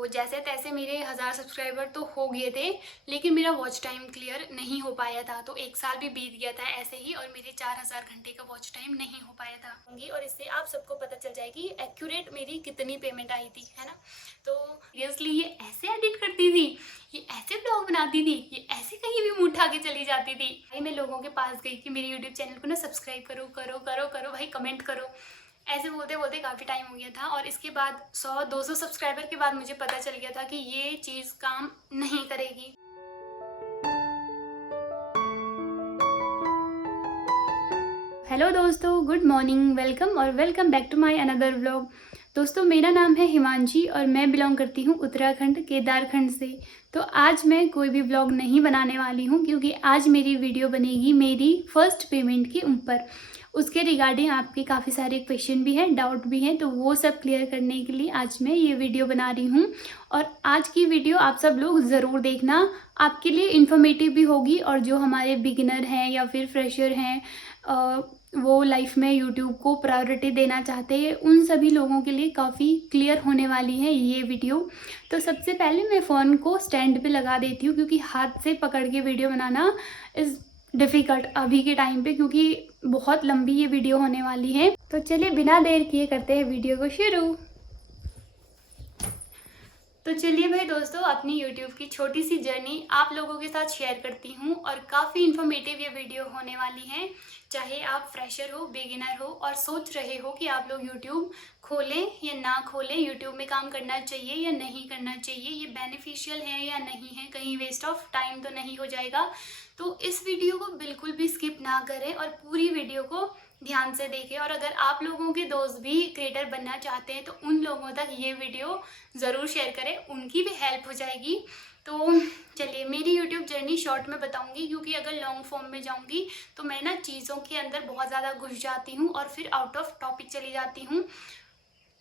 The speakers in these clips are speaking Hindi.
तो जैसे तैसे मेरे 1000 सब्सक्राइबर तो हो गए थे, लेकिन मेरा वॉच टाइम क्लियर नहीं हो पाया था। तो 1 साल भी बीत गया था ऐसे ही और मेरे 4000 घंटे का वॉच टाइम नहीं हो पाया था। और इससे आप सबको पता चल जाएगी एक्यूरेट मेरी कितनी पेमेंट आई थी, है ना। तो सीरियसली ये ऐसे एडिट करती थी, ये ऐसे ब्लॉग बनाती थी, ये ऐसे कहीं भी मुंह उठा के चली जाती थी। भाई मैं लोगों के पास गई कि मेरे यूट्यूब चैनल को ना सब्सक्राइब करो करो करो करो भाई, कमेंट करो। ऐसे बोलते बोलते काफ़ी टाइम हो गया था और इसके बाद 100-200 सब्सक्राइबर के बाद मुझे पता चल गया था कि ये चीज़ काम नहीं करेगी। हेलो दोस्तों, गुड मॉर्निंग, वेलकम और welcome back to my another vlog. दोस्तों मेरा नाम है हिमांशी और मैं बिलोंग करती हूँ उत्तराखंड केदारखंड से। तो आज मैं कोई भी व्लॉग नहीं बनाने वाली हूँ क्योंकि आज मेरी वीडियो बनेगी मेरी फर्स्ट पेमेंट के ऊपर। उसके रिगार्डिंग आपके काफ़ी सारे क्वेश्चन भी हैं, डाउट भी हैं, तो वो सब क्लियर करने के लिए आज मैं ये वीडियो बना रही हूँ। और आज की वीडियो आप सब लोग ज़रूर देखना, आपके लिए इन्फॉर्मेटिव भी होगी और जो हमारे बिगिनर हैं या फिर फ्रेशर हैं, वो लाइफ में यूट्यूब को प्रायोरिटी देना चाहते हैं, उन सभी लोगों के लिए काफ़ी क्लियर होने वाली है ये वीडियो। तो सबसे पहले मैं फ़ोन को स्टैंड पे लगा देती हूँ क्योंकि हाथ से पकड़ के वीडियो बनाना इज़ डिफ़िकल्ट अभी के टाइम पे, क्योंकि बहुत लंबी ये वीडियो होने वाली है। तो चलिए बिना देर किए करते हैं वीडियो को शुरू। तो चलिए भाई दोस्तों, अपनी YouTube की छोटी सी जर्नी आप लोगों के साथ शेयर करती हूँ और काफ़ी इन्फॉर्मेटिव ये वीडियो होने वाली है। चाहे आप फ्रेशर हो, बिगिनर हो और सोच रहे हो कि आप लोग YouTube खोलें या ना खोलें, YouTube में काम करना चाहिए या नहीं करना चाहिए, ये बेनिफिशियल है या नहीं है, कहीं वेस्ट ऑफ टाइम तो नहीं हो जाएगा, तो इस वीडियो को बिल्कुल भी स्किप ना करें और पूरी वीडियो को ध्यान से देखें। और अगर आप लोगों के दोस्त भी क्रिएटर बनना चाहते हैं तो उन लोगों तक ये वीडियो ज़रूर शेयर करें, उनकी भी हेल्प हो जाएगी। तो चलिए, मेरी यूट्यूब जर्नी शॉर्ट में बताऊंगी क्योंकि अगर लॉन्ग फॉर्म में जाऊंगी तो मैं ना चीज़ों के अंदर बहुत ज़्यादा घुस जाती हूँ और फिर आउट ऑफ टॉपिक चली जाती हूँ।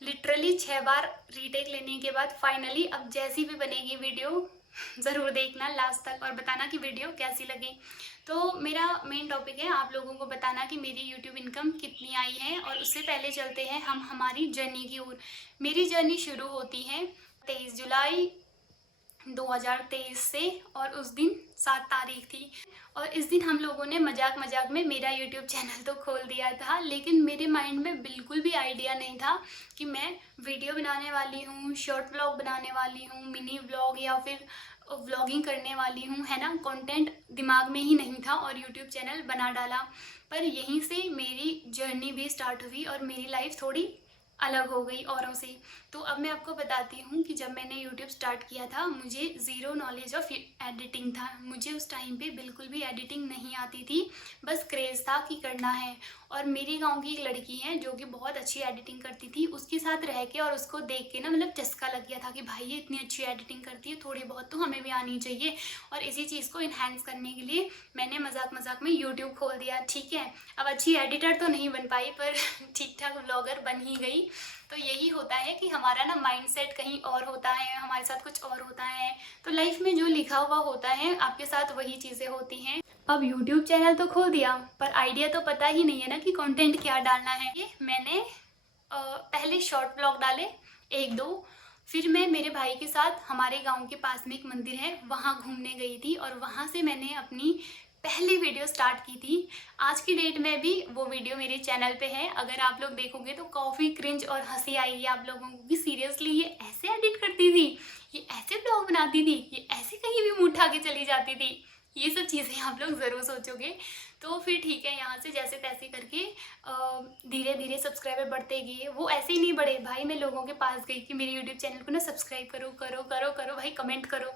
लिटरली 6 बार रीटेक लेने के बाद फाइनली अब जैसी भी बनेगी वीडियो ज़रूर देखना लास्ट तक और बताना कि वीडियो कैसी लगी। तो मेरा मेन टॉपिक है आप लोगों को बताना कि मेरी यूट्यूब इनकम कितनी आई है। और उससे पहले चलते हैं हम हमारी जर्नी की ओर। मेरी जर्नी शुरू होती है 23 जुलाई 2023 से और उस दिन 7 तारीख थी। और इस दिन हम लोगों ने मजाक मजाक में मेरा यूट्यूब चैनल तो खोल दिया था, लेकिन मेरे माइंड में बिल्कुल भी आइडिया नहीं था कि मैं वीडियो बनाने वाली हूँ, शॉर्ट व्लॉग बनाने वाली हूँ, मिनी व्लॉग या फिर व्लॉगिंग करने वाली हूँ, है ना। कंटेंट दिमाग में ही नहीं था और यूट्यूब चैनल बना डाला। पर यहीं से मेरी जर्नी भी स्टार्ट हुई और मेरी लाइफ थोड़ी अलग हो गई औरों से। तो अब मैं आपको बताती हूँ कि जब मैंने यूट्यूब स्टार्ट किया था मुझे ज़ीरो नॉलेज ऑफ एडिटिंग था। मुझे उस टाइम पे बिल्कुल भी एडिटिंग नहीं आती थी, बस क्रेज़ था कि करना है। और मेरे गांव की एक लड़की है जो कि बहुत अच्छी एडिटिंग करती थी, उसके साथ रह के और उसको देख के ना मतलब चस्का लग गया था कि भाई ये इतनी अच्छी एडिटिंग करती है, थोड़ी बहुत तो हमें भी आनी चाहिए। और इसी चीज़ को इन्हेंस करने के लिए मैंने मजाक मजाक में यूट्यूब खोल दिया। ठीक है, अब अच्छी एडिटर तो नहीं बन पाई पर ठीक ठाक व्लॉगर बन ही गई। तो यही होता है कि हमारा ना माइंडसेट कहीं और होता है, हमारे साथ कुछ और होता है। तो लाइफ में जो लिखा हुआ होता है आपके साथ वही चीज़ें होती हैं। अब यूट्यूब चैनल तो खोल दिया पर आइडिया तो पता ही नहीं है ना कि कंटेंट क्या डालना है। ये मैंने पहले शॉर्ट ब्लॉग डाले 1-2, फिर मैं मेरे भाई के साथ हमारे गांव के पास में एक मंदिर है वहाँ घूमने गई थी और वहाँ से मैंने अपनी पहली वीडियो स्टार्ट की थी। आज की डेट में भी वो वीडियो मेरे चैनल पे है, अगर आप लोग देखोगे तो काफ़ी क्रिंज और हंसी आएगी आप लोगों को कि सीरियसली ये ऐसे एडिट करती थी, ये ऐसे ब्लॉग बनाती थी, ये ऐसे कहीं भी मुंह उठा के चली जाती थी। ये सब चीज़ें आप लोग ज़रूर सोचोगे। तो फिर ठीक है, यहाँ से जैसे तैसे करके धीरे धीरे सब्सक्राइबर बढ़ते गए। वो ऐसे ही नहीं बढ़े भाई, मैं लोगों के पास गई कि मेरे यूट्यूब चैनल को ना सब्सक्राइब करो करो करो करो भाई, कमेंट करो।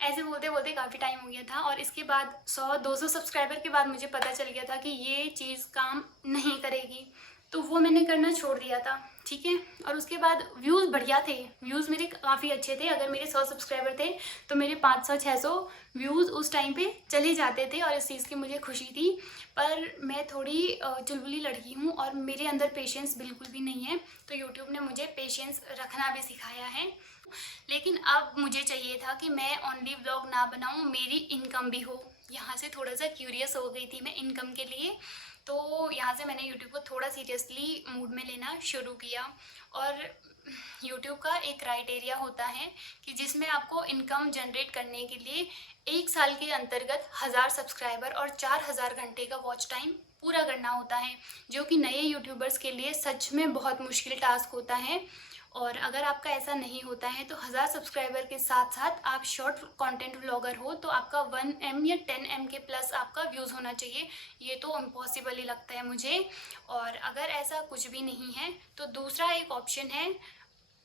ऐसे बोलते बोलते काफ़ी टाइम हो गया था और इसके बाद 100-200 सब्सक्राइबर के बाद मुझे पता चल गया था कि ये चीज़ काम नहीं करेगी। तो वो मैंने करना छोड़ दिया था, ठीक है। और उसके बाद व्यूज़ बढ़िया थे, व्यूज़ मेरे काफ़ी अच्छे थे। अगर मेरे 100 सब्सक्राइबर थे तो मेरे 500-600 व्यूज़ उस टाइम पे चले जाते थे और इस चीज़ की मुझे खुशी थी। पर मैं थोड़ी चुलबुली लड़की हूँ और मेरे अंदर पेशेंस बिल्कुल भी नहीं है, तो यूट्यूब ने मुझे पेशेंस रखना भी सिखाया है। लेकिन अब मुझे चाहिए था कि मैं ओनली व्लॉग ना बनाऊँ, मेरी इनकम भी हो। यहाँ से थोड़ा सा क्यूरियस हो गई थी मैं इनकम के लिए। तो यहाँ से मैंने यूट्यूब को थोड़ा सीरियसली मूड में लेना शुरू किया और यूट्यूब का एक क्राइटेरिया होता है कि जिसमें आपको इनकम जनरेट करने के लिए 1 साल के अंतर्गत 1000 सब्सक्राइबर और 4000 घंटे का वॉच टाइम पूरा करना होता है, जो कि नए यूट्यूबर्स के लिए सच में बहुत मुश्किल टास्क होता है। और अगर आपका ऐसा नहीं होता है तो 1000 सब्सक्राइबर के साथ साथ आप शॉर्ट कंटेंट व्लॉगर हो तो आपका 1M या 10M के प्लस आपका व्यूज़ होना चाहिए। ये तो इम्पॉसिबल ही लगता है मुझे। और अगर ऐसा कुछ भी नहीं है तो दूसरा एक ऑप्शन है,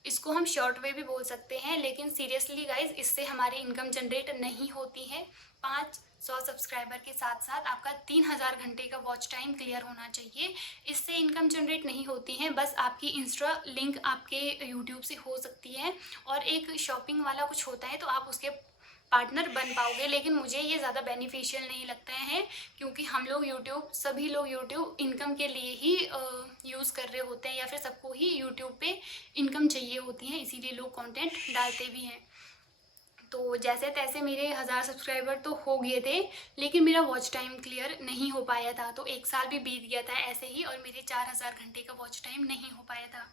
इसको हम शॉर्ट वे भी बोल सकते हैं, लेकिन सीरियसली गाइज इससे हमारी इनकम जनरेट नहीं होती है। 500 सब्सक्राइबर के साथ साथ आपका 3000 घंटे का वॉच टाइम क्लियर होना चाहिए। इससे इनकम जनरेट नहीं होती है, बस आपकी इंस्टा लिंक आपके यूट्यूब से हो सकती है और एक शॉपिंग वाला कुछ होता है तो आप उसके पार्टनर बन पाओगे। लेकिन मुझे ये ज़्यादा बेनिफिशियल नहीं लगता है, क्योंकि हम लोग यूट्यूब, सभी लोग यूट्यूब इनकम के लिए ही यूज़ कर रहे होते हैं, या फिर सबको ही यूट्यूब पे इनकम चाहिए होती है, इसीलिए लोग कंटेंट डालते भी हैं। तो जैसे तैसे मेरे 1000 सब्सक्राइबर तो हो गए थे, लेकिन मेरा वॉच टाइम क्लियर नहीं हो पाया था। तो 1 साल भी बीत गया था ऐसे ही और मेरे 4000 घंटे का वॉच टाइम नहीं हो पाया था।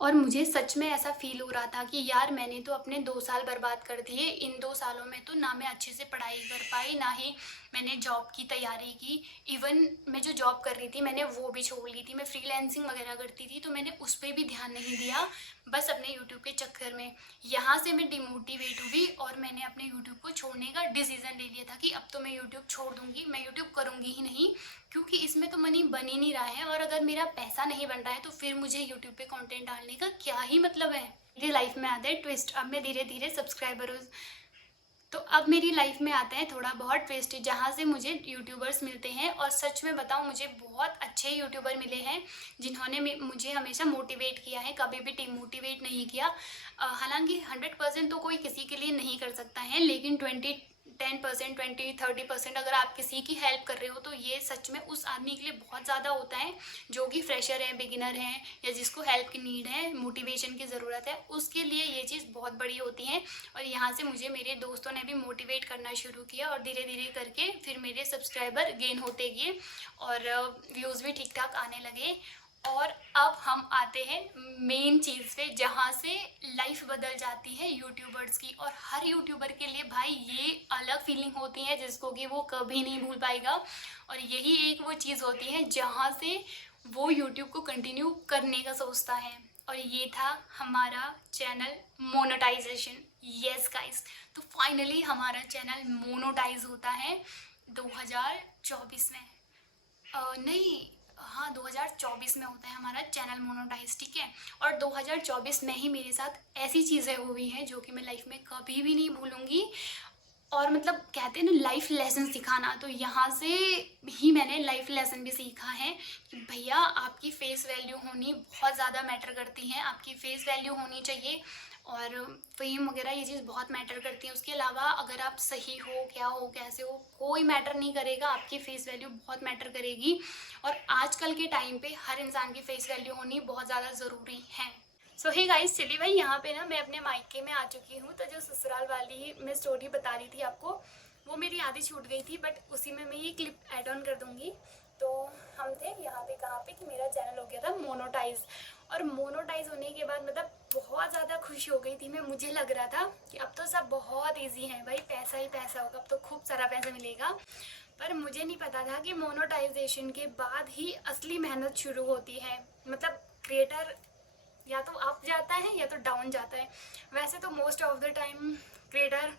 और मुझे सच में ऐसा फ़ील हो रहा था कि यार मैंने तो अपने 2 साल बर्बाद कर दिए। इन 2 सालों में तो ना मैं अच्छे से पढ़ाई कर पाई, ना ही मैंने जॉब की तैयारी की। इवन मैं जो जॉब कर रही थी मैंने वो भी छोड़ ली थी। मैं फ्रीलांसिंग वगैरह करती थी तो मैंने उस पर भी ध्यान नहीं दिया, बस अपने यूट्यूब के चक्कर में। यहाँ से मैं डिमोटिवेट हुई और मैंने अपने यूट्यूब को छोड़ने का डिसीज़न ले लिया था कि अब तो मैं यूट्यूब छोड़ दूँगी, मैं यूट्यूब करूँगी ही नहीं, क्योंकि इसमें तो मनी बन ही नहीं रहा है। और अगर मेरा पैसा नहीं बन रहा है तो फिर मुझे यूट्यूब पे कंटेंट डालने का क्या ही मतलब है। मेरी लाइफ में आता है ट्विस्ट। अब मैं धीरे धीरे सब्सक्राइबर, तो अब मेरी लाइफ में आता है थोड़ा बहुत ट्विस्ट, जहाँ से मुझे यूट्यूबर्स मिलते हैं। और सच में बताऊँ, मुझे बहुत अच्छे यूट्यूबर मिले हैं जिन्होंने मुझे हमेशा मोटिवेट किया है, कभी भी डिमोटिवेट नहीं किया। हालांकि 100% तो कोई किसी के लिए नहीं कर सकता है, लेकिन 10%, 20-30% अगर आप किसी की हेल्प कर रहे हो तो ये सच में उस आदमी के लिए बहुत ज़्यादा होता है, जो कि फ्रेशर है, बिगिनर है, या जिसको हेल्प की नीड है, मोटिवेशन की ज़रूरत है, उसके लिए ये चीज़ बहुत बड़ी होती है। और यहाँ से मुझे मेरे दोस्तों ने भी मोटिवेट करना शुरू किया और धीरे धीरे करके फिर मेरे सब्सक्राइबर गेन होते गए और व्यूज़ भी ठीक ठाक आने लगे। और अब हम आते हैं मेन चीज़ पे, जहाँ से लाइफ बदल जाती है यूट्यूबर्स की। और हर यूट्यूबर के लिए भाई ये अलग फीलिंग होती है जिसको कि वो कभी नहीं भूल पाएगा। और यही एक वो चीज़ होती है जहाँ से वो यूट्यूब को कंटिन्यू करने का सोचता है। और ये था हमारा चैनल मोनेटाइजेशन। यस गाइस, तो फाइनली हमारा चैनल मोनेटाइज होता है 2024 में। नहीं, हाँ 2024 में होता है हमारा चैनल मोनेटाइज, ठीक है। और 2024 में ही मेरे साथ ऐसी चीज़ें हुई हैं जो कि मैं लाइफ में कभी भी नहीं भूलूंगी। और मतलब कहते हैं ना लाइफ लेसन सिखाना, तो यहाँ से ही मैंने लाइफ लेसन भी सीखा है कि भैया आपकी फेस वैल्यू होनी बहुत ज़्यादा मैटर करती है। आपकी फेस वैल्यू होनी चाहिए और फेम वगैरह ये चीज़ बहुत मैटर करती है। उसके अलावा अगर आप सही हो, क्या हो, कैसे हो, कोई मैटर नहीं करेगा, आपकी फेस वैल्यू बहुत मैटर करेगी। और आजकल के टाइम पे हर इंसान की फेस वैल्यू होनी बहुत ज़्यादा ज़रूरी है। सो हे गाइस, चलिए भाई यहाँ पे ना मैं अपने मायके में आ चुकी हूँ। तो जो ससुराल वाली मैं स्टोरी बता रही थी आपको, वो मेरी आधी छूट गई थी, बट उसी में मैं ये क्लिप ऐड ऑन कर दूँगी। तो हम थे यहाँ पे कहाँ पे कि मेरा चैनल हो गया था मोनेटाइज। और मोनेटाइज होने के बाद मतलब बहुत ज़्यादा खुशी हो गई थी मैं। मुझे लग रहा था कि अब तो सब बहुत ईजी है भाई, पैसा ही पैसा होगा, अब तो खूब सारा पैसा मिलेगा। पर मुझे नहीं पता था कि मोनेटाइजेशन के बाद ही असली मेहनत शुरू होती है। मतलब क्रिएटर या तो अप जाता है या तो डाउन जाता है। वैसे तो most of the time creator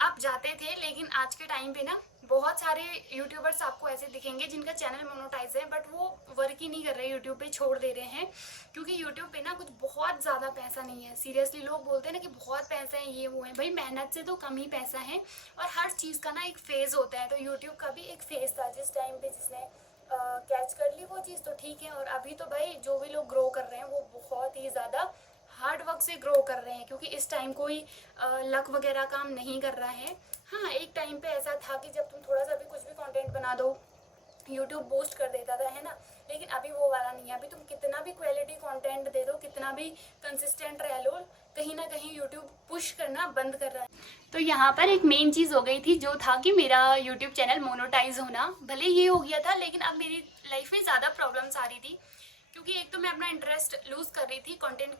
up जाते थे, लेकिन आज के टाइम पे ना बहुत सारे यूट्यूबर्स आपको ऐसे दिखेंगे जिनका चैनल मोनेटाइज है बट वो वर्क ही नहीं कर रहे, यूट्यूब पे छोड़ दे रहे हैं। क्योंकि यूट्यूब पे ना कुछ बहुत ज़्यादा पैसा नहीं है। सीरियसली लोग बोलते हैं ना कि बहुत पैसा है, ये वो है, भाई मेहनत से तो कम ही पैसा है। और हर चीज़ का ना एक फेज़ होता है। तो यूट्यूब का भी एक फेज़ था जिस टाइम पे जिसने कैच कर ली वो चीज़ तो ठीक है। और अभी तो भाई जो भी लोग ग्रो कर रहे हैं वो बहुत ही ज़्यादा हार्ड वर्क से ग्रो कर रहे हैं, क्योंकि इस टाइम कोई लक वगैरह काम नहीं कर रहा है। हाँ, एक टाइम पे ऐसा था कि जब तुम थोड़ा सा भी कुछ भी कंटेंट बना दो यूट्यूब बूस्ट कर देता था, है ना। लेकिन अभी वो वाला नहीं है। अभी तुम कितना भी क्वालिटी कंटेंट दे दो, कितना भी कंसिस्टेंट रह लो, कहीं ना कहीं यूट्यूब पुश करना बंद कर रहा है। तो यहाँ पर एक मेन चीज़ हो गई थी जो था कि मेरा यूट्यूब चैनल मोनेटाइज होना। भले ये हो गया था, लेकिन अब मेरी लाइफ में ज़्यादा प्रॉब्लम्स आ रही थी। क्योंकि एक तो मैं अपना इंटरेस्ट लूज़ कर रही थी कंटेंट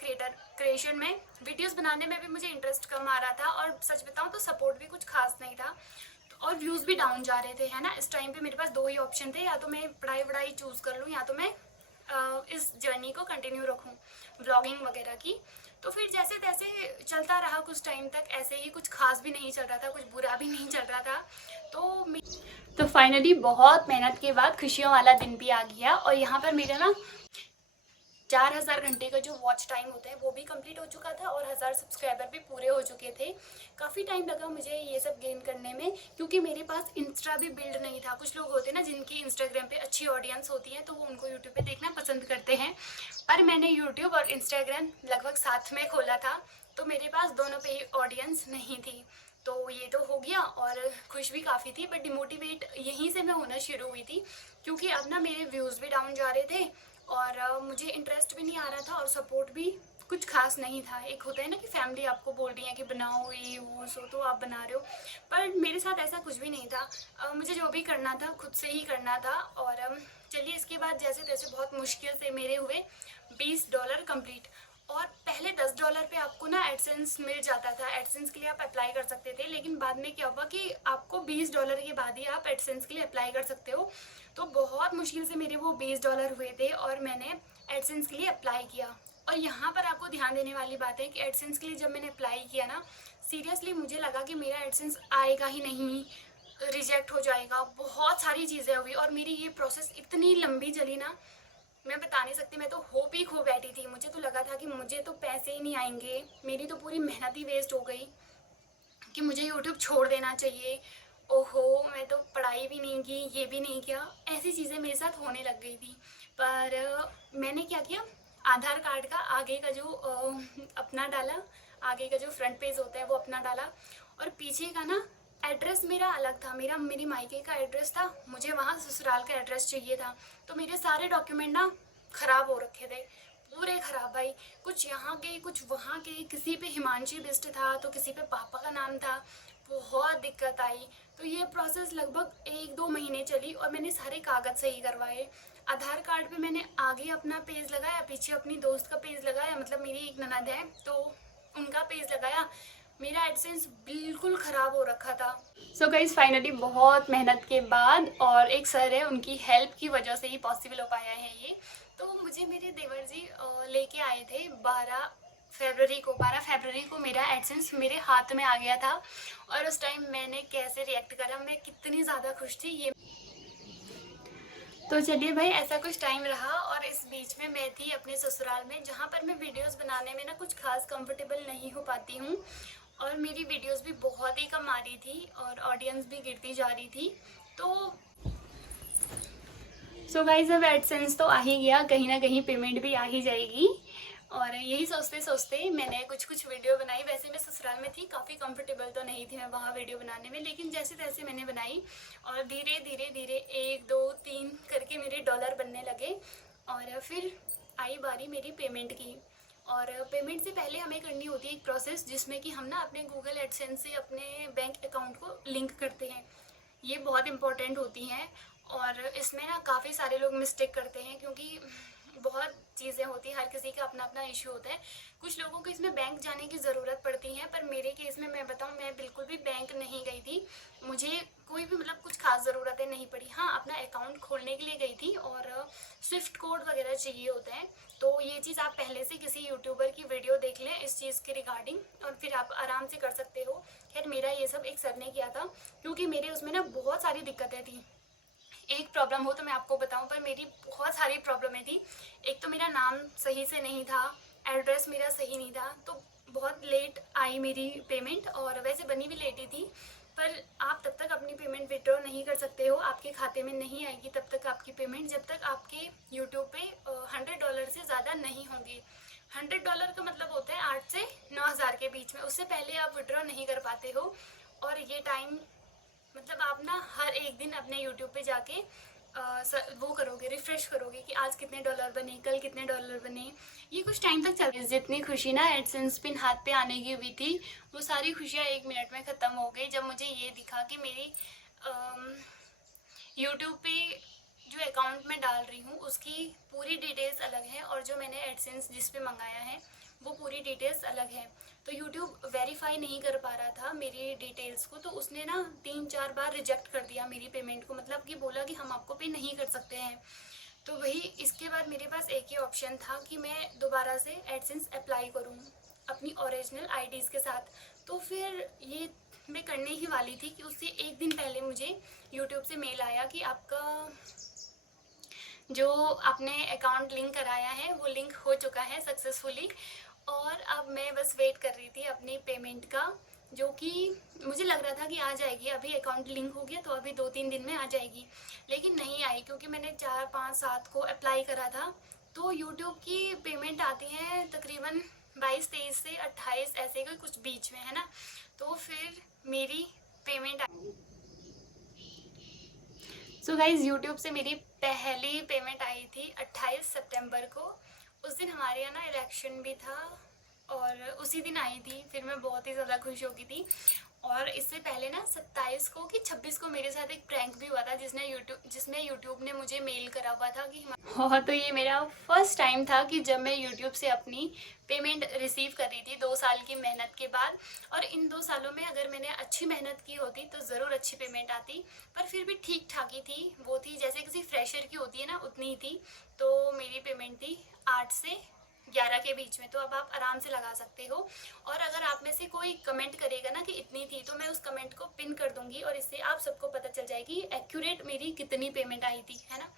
क्रिएशन में, वीडियोस बनाने में भी मुझे इंटरेस्ट कम आ रहा था, और सच बताऊं तो सपोर्ट भी कुछ खास नहीं था, और व्यूज़ भी डाउन जा रहे थे, है ना। इस टाइम पे मेरे पास दो ही ऑप्शन थे, या तो मैं पढ़ाई वढ़ाई चूज़ कर लूँ, या तो मैं इस जर्नी को कंटिन्यू रखूँ व्लॉगिंग वगैरह की। तो फिर जैसे तैसे चलता रहा कुछ टाइम तक, ऐसे ही, कुछ खास भी नहीं चल रहा था, कुछ बुरा भी नहीं चल रहा था। तो फाइनली बहुत मेहनत के बाद खुशियों वाला दिन भी आ गया, और यहाँ पर मेरा ना 4000 घंटे का जो वॉच टाइम होता है वो भी कंप्लीट हो चुका था, और 1000 सब्सक्राइबर भी पूरे हो चुके थे। काफ़ी टाइम लगा मुझे ये सब गेन करने में, क्योंकि मेरे पास इंस्टा भी बिल्ड नहीं था। कुछ लोग होते हैं ना जिनकी इंस्टाग्राम पे अच्छी ऑडियंस होती है, तो वो उनको यूट्यूब पे देखना पसंद करते हैं, पर मैंने यूट्यूब और इंस्टाग्राम लगभग साथ में खोला था, तो मेरे पास दोनों पे ही ऑडियंस नहीं थी। तो ये तो हो गया, और खुश भी काफ़ी थी, बट डिमोटिवेट यहीं से मैं होना शुरू हुई थी, क्योंकि अब ना मेरे व्यूज़ भी डाउन जा रहे थे, और मुझे इंटरेस्ट भी नहीं आ रहा था, और सपोर्ट भी कुछ खास नहीं था। एक होता है ना कि फैमिली आपको बोल रही है कि बनाओ ये वो सो, तो आप बना रहे हो, पर मेरे साथ ऐसा कुछ भी नहीं था। मुझे जो भी करना था खुद से ही करना था। और चलिए, इसके बाद जैसे तैसे बहुत मुश्किल से मेरे हुए $20 कंप्लीट। और पहले $10 पे आपको ना एडसेंस मिल जाता था, एडसेंस के लिए आप अप्लाई कर सकते थे, लेकिन बाद में क्या हुआ कि आपको $20 के बाद ही आप एडसेंस के लिए अप्लाई कर सकते हो। तो बहुत मुश्किल से मेरे वो $20 हुए थे, और मैंने एडसेंस के लिए अप्लाई किया। और यहाँ पर आपको ध्यान देने वाली बात है कि एडसेंस के लिए जब मैंने अप्लाई किया ना, सीरियसली मुझे लगा कि मेरा एडसेंस आएगा ही नहीं, रिजेक्ट हो जाएगा, बहुत सारी चीज़ें हुई, और मेरी ये प्रोसेस इतनी लंबी चली ना, मैं बता नहीं सकती। मैं तो होप ही खो बैठी थी, मुझे तो लगा था कि मुझे तो पैसे ही नहीं आएंगे, मेरी तो पूरी मेहनत ही वेस्ट हो गई, कि मुझे यूट्यूब छोड़ देना चाहिए। ओहो, मैं तो पढ़ाई भी नहीं की, ये भी नहीं किया, ऐसी चीज़ें मेरे साथ होने लग गई थी। पर मैंने क्या किया, आधार कार्ड का आगे का जो अपना डाला, आगे का जो फ्रंट पेज होता है वो अपना डाला, और पीछे का ना एड्रेस मेरा अलग था, मेरी मायके का एड्रेस था, मुझे वहाँ ससुराल का एड्रेस चाहिए था। तो मेरे सारे डॉक्यूमेंट ना ख़राब हो रखे थे, पूरे ख़राब भाई, कुछ यहाँ के कुछ वहाँ के, किसी पे हिमांशी बिस्ट था तो किसी पे पापा का नाम था, बहुत दिक्कत आई। तो ये प्रोसेस लगभग 1-2 महीने चली, और मैंने सारे कागज़ सही करवाए। आधार कार्ड पे मैंने आगे अपना पेज लगाया, पीछे अपनी दोस्त का पेज लगाया, मतलब मेरी एक ननद है तो उनका पेज लगाया। मेरा एडसेंस बिल्कुल ख़राब हो रखा था। सो गाइस, फाइनली बहुत मेहनत के बाद, और एक सर है उनकी हेल्प की वजह से ही पॉसिबल हो पाया है ये। तो मुझे मेरे देवर जी लेके आए थे 12 फरवरी को मेरा एडसेंस मेरे हाथ में आ गया था, और उस टाइम मैंने कैसे रिएक्ट करा, मैं कितनी ज़्यादा खुश थी ये। तो चलिए भाई, ऐसा कुछ टाइम रहा, और इस बीच में मैं थी अपने ससुराल में, जहाँ पर मैं वीडियोस बनाने में ना कुछ खास कंफर्टेबल नहीं हो पाती हूँ, और मेरी वीडियोस भी बहुत ही कम आ रही थी, और ऑडियंस भी गिरती जा रही थी। तो सो गाइस, अब एडसेंस तो आ ही गया, कहीं ना कहीं पेमेंट भी आ ही जाएगी, और यही सोचते सोचते मैंने कुछ कुछ वीडियो बनाई। वैसे मैं ससुराल में थी, काफ़ी कंफर्टेबल तो नहीं थी मैं वहाँ वीडियो बनाने में, लेकिन जैसे तैसे मैंने बनाई, और धीरे धीरे धीरे 1 2 3 करके मेरे डॉलर बनने लगे। और फिर आई बारी मेरी पेमेंट की, और पेमेंट से पहले हमें करनी होती है एक प्रोसेस, जिसमें कि हम ना अपने गूगल एडसेंस से अपने बैंक अकाउंट को लिंक करते हैं। ये बहुत इम्पोर्टेंट होती हैं, और इसमें ना काफ़ी सारे लोग मिस्टेक करते हैं, क्योंकि बहुत चीज़ें होती हैं, हर किसी का अपना अपना इशू होता है। कुछ लोगों को इसमें बैंक जाने की ज़रूरत पड़ती है, पर मेरे केस में मैं बताऊं, मैं बिल्कुल भी बैंक नहीं गई थी, मुझे कोई भी मतलब कुछ खास ज़रूरतें नहीं पड़ी। हाँ, अपना अकाउंट खोलने के लिए गई थी, और स्विफ्ट कोड वगैरह चाहिए होता है, तो ये चीज़ आप पहले से किसी यूट्यूबर की वीडियो देख लें इस चीज़ के रिगार्डिंग, और फिर आप आराम से कर सकते हो। खैर, मेरा ये सब एक सर ने किया था, क्योंकि मेरे उसमें ना बहुत सारी दिक्कतें थी। एक प्रॉब्लम हो तो मैं आपको बताऊं, पर मेरी बहुत सारी प्रॉब्लमें थी। एक तो मेरा नाम सही से नहीं था, एड्रेस मेरा सही नहीं था, तो बहुत लेट आई मेरी पेमेंट, और वैसे बनी भी लेट ही थी। पर आप तब तक अपनी पेमेंट विड्रॉ नहीं कर सकते हो, आपके खाते में नहीं आएगी तब तक आपकी पेमेंट, जब तक आपके यूट्यूब पे $100 से ज़्यादा नहीं होंगी। $100 का मतलब होता है 8 से 9 हज़ार के बीच में, उससे पहले आप विड्रॉ नहीं कर पाते हो। और ये टाइम मतलब आप ना हर एक दिन अपने यूट्यूब पे जाके वो करोगे, रिफ्रेश करोगे कि आज कितने डॉलर बने, कल कितने डॉलर बने। ये कुछ टाइम तक चल, जितनी खुशी ना एडसेंस पिन हाथ पे आने की हुई थी, वो सारी खुशियाँ 1 मिनट में ख़त्म हो गई, जब मुझे ये दिखा कि मेरी यूट्यूब पे जो अकाउंट में डाल रही हूँ उसकी पूरी डिटेल्स अलग है और जो मैंने एडसेंस जिस पे मंगाया है वो पूरी डिटेल्स अलग है। तो यूट्यूब वेरीफाई नहीं कर पा रहा था मेरी डिटेल्स को, तो उसने ना 3-4 बार रिजेक्ट कर दिया मेरी पेमेंट को, मतलब कि बोला कि हम आपको पे नहीं कर सकते हैं। तो वही इसके बाद मेरे पास एक ही ऑप्शन था कि मैं दोबारा से एडसेंस अप्लाई करूँ अपनी ओरिजिनल आईडीज़ के साथ। तो फिर ये मैं करने ही वाली थी कि उससे एक दिन पहले मुझे यूट्यूब से मेल आया कि आपका जो आपने अकाउंट लिंक कराया है वो लिंक हो चुका है सक्सेसफुली, और अब मैं बस वेट कर रही थी अपनी पेमेंट का, जो कि मुझे लग रहा था कि आ जाएगी, अभी अकाउंट लिंक हो गया तो अभी 2-3 दिन में आ जाएगी। लेकिन नहीं आई, क्योंकि मैंने 4, 5, 7 को अप्लाई करा था। तो यूट्यूब की पेमेंट आती है तकरीबन 22, 23 से 28 ऐसे के कुछ बीच में, है ना। तो फिर मेरी पेमेंट आई। सो गाइज़, यूट्यूब से मेरी पहली पेमेंट आई थी 28 सितंबर को। उस दिन हमारे यहाँ ना इलेक्शन भी था और उसी दिन आई थी। फिर मैं बहुत ही ज़्यादा खुश हो गई थी। और इससे पहले ना 27 को कि 26 को मेरे साथ एक प्रैंक भी हुआ था जिसमें यूट्यूब ने मुझे मेल करा हुआ था कि हाँ, तो ये मेरा फर्स्ट टाइम था कि जब मैं यूट्यूब से अपनी पेमेंट रिसीव कर रही थी 2 साल की मेहनत के बाद। और इन 2 सालों में अगर मैंने अच्छी मेहनत की होती तो ज़रूर अच्छी पेमेंट आती, पर फिर भी ठीक ठाक ही थी। वो थी जैसे किसी फ्रेशर की होती है ना, उतनी ही थी। तो मेरी पेमेंट थी 8 से 11 के बीच में, तो अब आप आराम से लगा सकते हो। और अगर आप में से कोई कमेंट करेगा ना कि इतनी थी, तो मैं उस कमेंट को पिन कर दूंगी और इससे आप सबको पता चल जाएगी एक्यूरेट मेरी कितनी पेमेंट आई थी, है ना।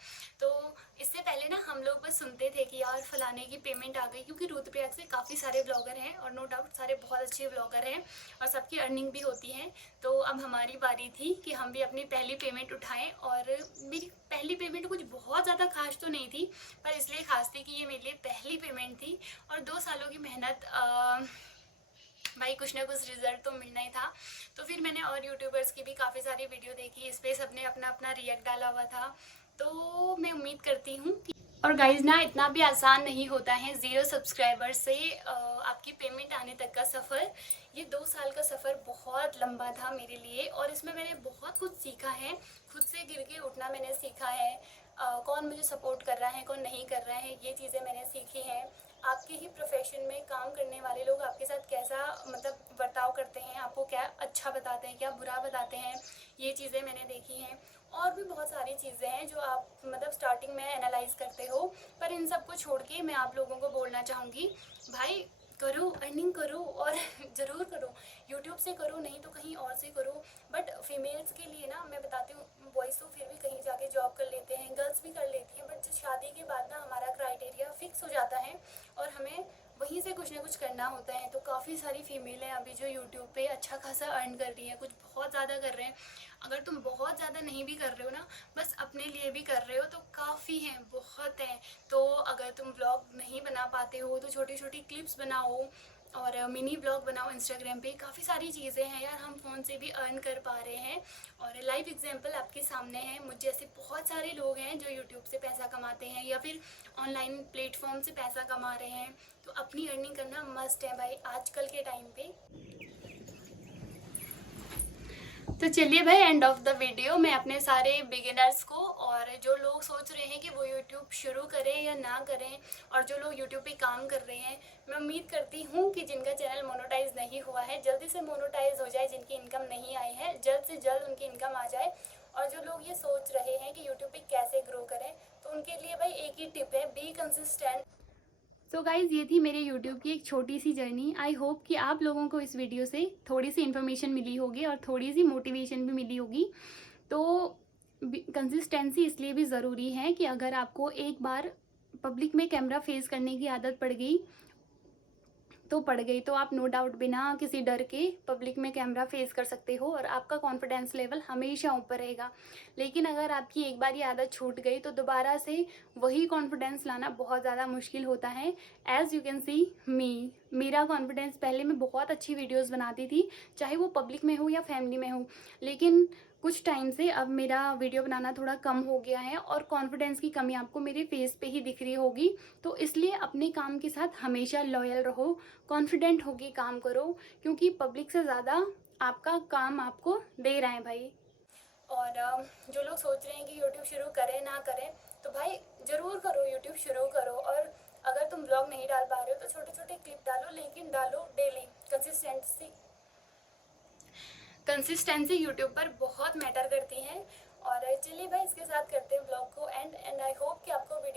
तो इससे पहले ना हम लोग बस सुनते थे कि यार फलाने की पेमेंट आ गई, क्योंकि रुद्रप्रयाग से काफ़ी सारे ब्लॉगर हैं और नो डाउट सारे बहुत अच्छे ब्लॉगर हैं और सबकी अर्निंग भी होती है। तो अब हमारी बारी थी कि हम भी अपनी पहली पेमेंट उठाएं। और मेरी पहली पेमेंट कुछ बहुत ज़्यादा खास तो नहीं थी, पर इसलिए खास थी कि ये मेरे लिए पहली पेमेंट थी और 2 सालों की मेहनत, भाई कुछ ना कुछ रिजल्ट तो मिलना ही था। तो फिर मैंने और यूट्यूबर्स की भी काफ़ी सारी वीडियो देखी, इस पर सबने अपना अपना रिएक्ट डाला हुआ था। तो मैं उम्मीद करती हूँ कि, और गाइज ना इतना भी आसान नहीं होता है 0 सब्सक्राइबर से आपकी पेमेंट आने तक का सफ़र। ये 2 साल का सफ़र बहुत लंबा था मेरे लिए और इसमें मैंने बहुत कुछ सीखा है। खुद से गिर के उठना मैंने सीखा है, कौन मुझे सपोर्ट कर रहा है कौन नहीं कर रहा है, ये चीज़ें मैंने सीखी हैं। आपके ही प्रोफेशन में काम करने वाले लोग आपके साथ कैसा मतलब बर्ताव करते हैं, आपको क्या अच्छा बताते हैं क्या बुरा बताते हैं, ये चीज़ें मैंने देखी हैं। और भी बहुत सारी चीज़ें हैं जो आप मतलब स्टार्टिंग में एनालाइज करते हो। पर इन सब को छोड़ के मैं आप लोगों को बोलना चाहूँगी, भाई करो, अर्निंग करो और ज़रूर करो। यूट्यूब से करो, नहीं तो कहीं और से करो। बट फीमेल्स के लिए ना मैं बताती हूँ, बॉयज़ तो फिर भी कहीं जाके जॉब कर लेते हैं, गर्ल्स भी कर लेती हैं, बट शादी के बाद ना हमारा क्राइटेरिया फिक्स हो जाता है और हमें वहीं से कुछ ना कुछ करना होता है। तो काफ़ी सारी फीमेल हैं अभी जो यूट्यूब पे अच्छा खासा अर्न कर रही हैं, कुछ बहुत ज़्यादा कर रहे हैं। अगर तुम बहुत ज़्यादा नहीं भी कर रहे हो ना, बस अपने लिए भी कर रहे हो तो काफ़ी हैं, बहुत हैं। तो अगर तुम ब्लॉग नहीं बना पाते हो तो छोटी छोटी क्लिप्स बनाओ और मिनी ब्लॉग बनाओ इंस्टाग्राम पे। काफ़ी सारी चीज़ें हैं यार, हम फ़ोन से भी अर्न कर पा रहे हैं और लाइव एग्जांपल आपके सामने है। मुझ जैसे बहुत सारे लोग हैं जो यूट्यूब से पैसा कमाते हैं या फिर ऑनलाइन प्लेटफॉर्म से पैसा कमा रहे हैं। तो अपनी अर्निंग करना मस्ट है भाई आजकल के टाइम पे। तो चलिए भाई, एंड ऑफ द वीडियो मैं अपने सारे बिगिनर्स को और जो लोग सोच रहे हैं कि वो यूट्यूब शुरू करें या ना करें और जो लोग यूट्यूब पे काम कर रहे हैं, मैं उम्मीद करती हूँ कि जिनका चैनल मोनेटाइज नहीं हुआ है जल्दी से मोनेटाइज हो जाए, जिनकी इनकम नहीं आई है जल्द से जल्द उनकी इनकम आ जाए। और जो लोग ये सोच रहे हैं कि यूट्यूब पे कैसे ग्रो करें, तो उनके लिए भाई एक ही टिप है, बी कंसिस्टेंट। सो गाइज़, ये थी मेरे यूट्यूब की एक छोटी सी जर्नी। आई होप कि आप लोगों को इस वीडियो से थोड़ी सी इन्फॉर्मेशन मिली होगी और थोड़ी सी मोटिवेशन भी मिली होगी। तो कंसिस्टेंसी इसलिए भी ज़रूरी है कि अगर आपको एक बार पब्लिक में कैमरा फेस करने की आदत पड़ गई तो पड़ गई, तो आप नो डाउट बिना किसी डर के पब्लिक में कैमरा फेस कर सकते हो और आपका कॉन्फिडेंस लेवल हमेशा ऊपर रहेगा। लेकिन अगर आपकी एक बार ये आदत छूट गई तो दोबारा से वही कॉन्फिडेंस लाना बहुत ज़्यादा मुश्किल होता है। एज़ यू कैन सी मेरा कॉन्फिडेंस, पहले मैं बहुत अच्छी वीडियोज़ बनाती थी, चाहे वो पब्लिक में हो या फैमिली में हो, लेकिन कुछ टाइम से अब मेरा वीडियो बनाना थोड़ा कम हो गया है और कॉन्फिडेंस की कमी आपको मेरे फेस पे ही दिख रही होगी। तो इसलिए अपने काम के साथ हमेशा लॉयल रहो, कॉन्फिडेंट होके काम करो, क्योंकि पब्लिक से ज़्यादा आपका काम आपको दे रहा है भाई। और जो लोग सोच रहे हैं कि यूट्यूब शुरू करें ना करें, तो भाई ज़रूर करो, यूट्यूब शुरू करो। और अगर तुम ब्लॉग नहीं डाल पा रहे हो तो छोटे छोटे क्लिप डालो, लेकिन डालो डेली। कंसिस्टेंसी यूट्यूब पर बहुत मैटर करती है। और चलिए भाई, इसके साथ करते हैं ब्लॉग को एंड आई होप कि आपको वीडियो